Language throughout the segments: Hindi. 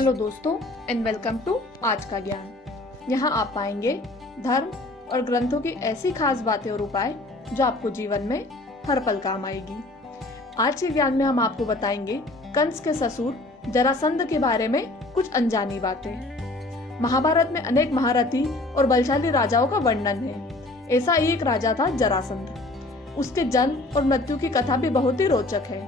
हेलो दोस्तों एंड वेलकम टू आज का ज्ञान। यहाँ आप पाएंगे धर्म और ग्रंथों की ऐसी खास बातें और उपाय जो आपको जीवन में हर पल काम आएगी। आज के ज्ञान में हम आपको बताएंगे कंस के ससुर जरासंध के बारे में कुछ अनजानी बातें। महाभारत में अनेक महारथी और बलशाली राजाओं का वर्णन है। ऐसा ही एक राजा था जरासंध। उसके जन्म और मृत्यु की कथा भी बहुत ही रोचक है।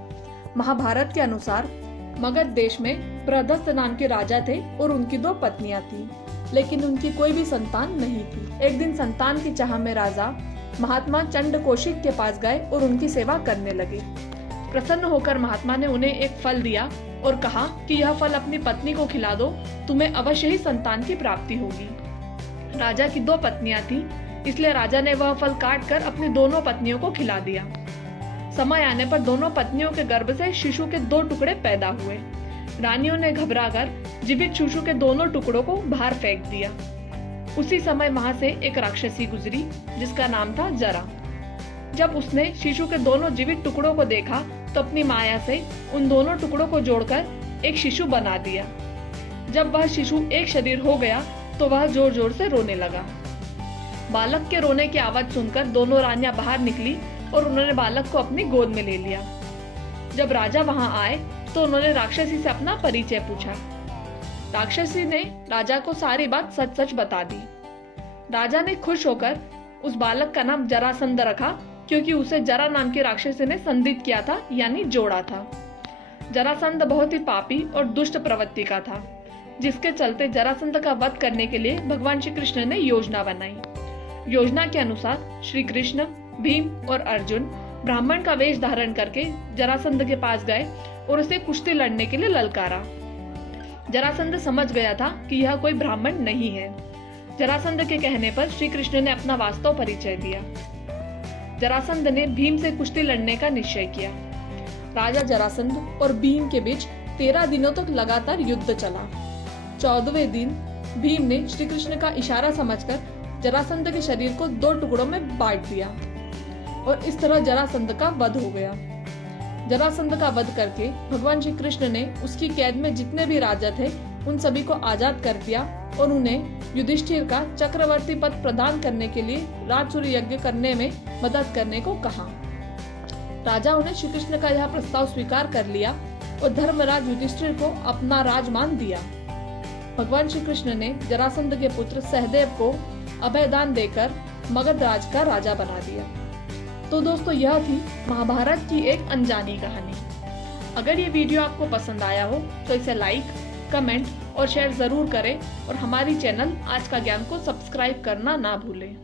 महाभारत के अनुसार मगध देश में प्रहदस्त नाम के राजा थे और उनकी 2 पत्नियां थी, लेकिन उनकी कोई भी संतान नहीं थी। एक दिन संतान की चाह में राजा महात्मा चंड कौशिक के पास गए और उनकी सेवा करने लगे। प्रसन्न होकर महात्मा ने उन्हें एक फल दिया और कहा कि यह फल अपनी पत्नी को खिला दो, तुम्हें अवश्य ही संतान की प्राप्ति होगी। राजा की 2 पत्नियां थी, इसलिए राजा ने वह फल काट कर अपनी दोनों पत्नियों को खिला दिया। समय आने पर दोनों पत्नियों के गर्भ से शिशु के 2 टुकड़े पैदा हुए। रानियों ने घबराकर जीवित शिशु के दोनों टुकड़ों को बाहर फेंक दिया। उसी समय वहां से एक राक्षसी गुजरी जिसका नाम था जरा। जब उसने शिशु के दोनों जीवित टुकड़ों को देखा तो अपनी माया से उन दोनों टुकड़ों को जोड़कर एक शिशु बना दिया। जब वह शिशु एक शरीर हो गया तो वह जोर जोर से रोने लगा। बालक के रोने की आवाज सुनकर दोनों रानियां बाहर निकली और उन्होंने बालक को अपनी गोद में ले लिया। जब राजा वहां आए तो उन्होंने राक्षसी से अपना परिचय पूछा। राक्षसी ने राजा को सारी बात सच सच बता दी। राजा ने खुश होकर उस बालक का नाम जरासंध रखा, क्योंकि उसे जरा नाम की राक्षसी ने संधित किया था, यानी जोड़ा था। जरासंध बहुत ही पापी और दुष्ट प्रवृत्ति का था, जिसके चलते जरासंध का वध करने के लिए भगवान श्री कृष्ण ने योजना बनाई। योजना के अनुसार श्री कृष्ण, भीम और अर्जुन ब्राह्मण का वेश धारण करके जरासंध के पास गए और उसे कुश्ती लड़ने के लिए ललकारा। जरासंध समझ गया था कि यह कोई ब्राह्मण नहीं है। जरासंध के कहने पर श्री कृष्ण ने अपना वास्तव परिचय दिया। जरासंध ने भीम से कुश्ती लड़ने का निश्चय किया। राजा जरासंध और भीम के बीच 13 दिनों तक लगातार युद्ध चला। 14वें दिन भीम ने श्री कृष्ण का इशारा समझकर जरासंध के शरीर को 2 टुकड़ों में बांट दिया और इस तरह जरासंध का वध हो गया। जरासंध का वध करके भगवान श्री कृष्ण ने उसकी कैद में जितने भी राजा थे उन सभी को आजाद कर दिया और उन्हें युधिष्ठिर का चक्रवर्ती पद प्रदान करने के लिए राजसूय यज्ञ करने में मदद करने को कहा। राजाओं ने श्री कृष्ण का यह प्रस्ताव स्वीकार कर लिया और धर्मराज युधिष्ठिर को अपना राजमान दिया। भगवान श्री कृष्ण ने जरासंध के पुत्र सहदेव को अभयदान देकर मगध राज का राजा बना दिया। तो दोस्तों, यह थी महाभारत की एक अनजानी कहानी। अगर ये वीडियो आपको पसंद आया हो तो इसे लाइक, कमेंट और शेयर जरूर करें और हमारी चैनल आज का ज्ञान को सब्सक्राइब करना ना भूलें।